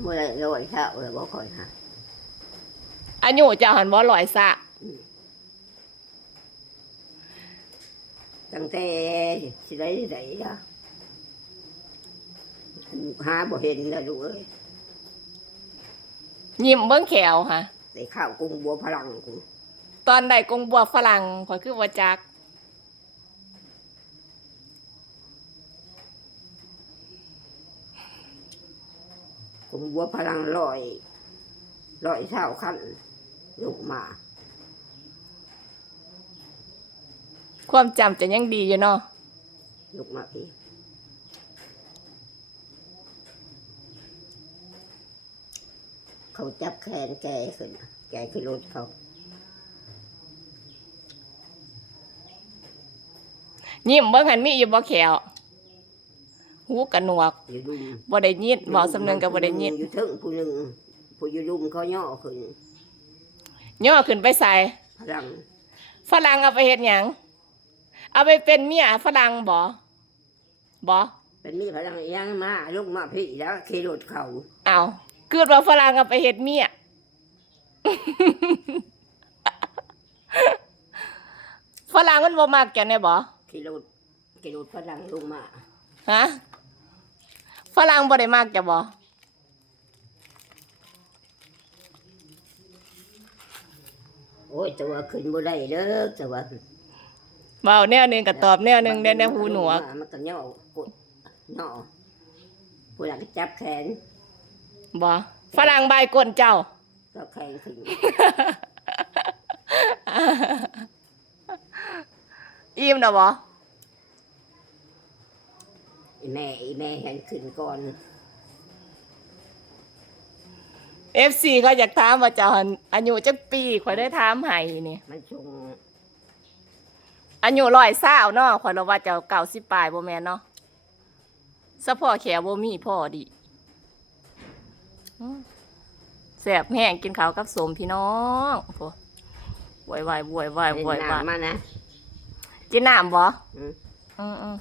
เมื่อไรร้อยเช้าเลยบ่ค่อยหาอายุเจ้าหันบ่ลอยซะตั้งแต่สิได้ได้ละหาบ่เห็นแล้วลูกเอ้ยยิ้มเบิ่งแขวค่ะได้ข้าวกุ้งบัวพลังกูตอนใดกงบัวฝรั่งข่อยคือว่าจัก กุ้งบัวพลังลอยลอยเช้าคันลูกมา ความจำจะยังดีอยู่เนาะลูกมาพี่เขาจับแขนแกขึ้น แกขึ้นรถเขา ยิ้มเบิ่งหันมีอยู่บ่แขว หูกระหนวกอยู่ดุมบ่ได้ยินเว้าสำเนึงก็บ่ได้ยินอยู่ถึงผู้หนึ่งผู้อยู่ดุมเขาย่อขึ้นย่อขึ้นไปใส่พลังฝรั่งเอาไปเฮ็ดหยังเอาไปเป็นเมียฝรั่งบ่บ่เป็นมีพลังอีหยังมาลูกมาพี่แล้วขี่รถเขาเอาเกิดว่าฝรั่งเอาไปเฮ็ดเมีย ฝรั่งมันบ่มักแกแน่บ่ขี่รถขี่รถพลังลงมา ฮะ ฝรั่งบ่ได้มักจะบ่โอ้ยแต่ว่าขึ้นบ่ได้เด้อแต่ว่าเว้าแนวหนึงก็ตอบแนวหนึงได้แนวหูหนวก มันก็ย่อกดย่อผู้หลังก็จับแขนบ่ฝรั่งบายก้นเจ้า ก็แขนขึ้นอิ่มแล้วบ่ อีแม่อีแม่เห็นขึ้นก่อน FC เขาอยากถามว่าเจ้าหั่นอายุจักปีข่อยได้ถามให้นี่มันชงอายุร้อยเศร้าเนาะข่อยเราว่าเจ้าเก่าสิบปลายบ่แม่นเนาะสะพ่อแขวบ่มีพ่อดิอืมแสบแห้งกินข้าวกับสมพี่น้องโอ้วายวายบวยวายบวยวายน้ำมานะ กินน้ำบ่อืม อืมอืม